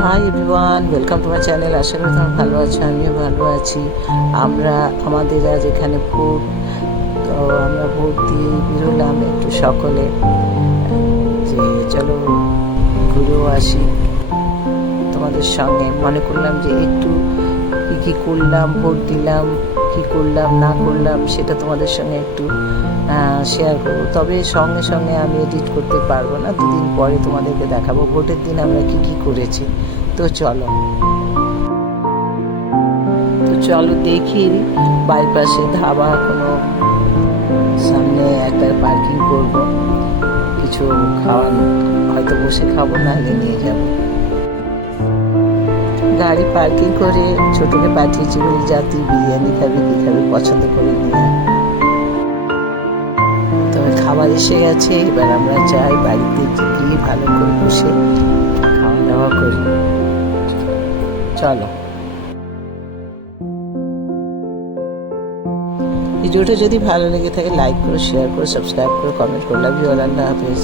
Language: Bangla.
High everyone, welcome to my channel. আশা করি তোমরা ভালো আছো, আমিও ভালো আছি। আমাদের আজ এখানে ভোট, তো আমরা ভোট দিয়ে বেরোলাম একটু সকলে, যে চলো ঘুরেও আসি। তোমাদের সঙ্গে মনে করলাম যে একটু কী কী করলাম, ভোট দিলাম, কী করলাম না করলাম সেটা তোমাদের সঙ্গে একটু শেয়ার করবো। তবে সঙ্গে সঙ্গে আমি এডিট করতে পারবো না, দুদিন পরে তোমাদেরকে দেখাবো ভোটের দিন আমরা কী কী করেছি। তো চলো দেখি বাইপাসে ধাবা কোনো সামনে একটা পার্কিং করব, কিছু খাওয়ানো, হয়তো বসে খাবো, নাহলে নিয়ে যাব। গাড়ি পার্কিং করে ছোটকে পাঠিয়েছি বলে, যা তুই বিরিয়ানি খাবি কি খাবি পছন্দ করে নিয়ে। তবে খাবার এসে গেছে, এবার আমরা যাই বাড়িতে গিয়ে ভালো করে বসে খাওয়া দাওয়া করি। চলো। ভিডিওটা যদি ভালো লেগে থাকে লাইক করো, শেয়ার করো, সাবস্ক্রাইব করো, কমেন্ট করো। লাভ ইউ অল, আল্লাহ হাফেজ।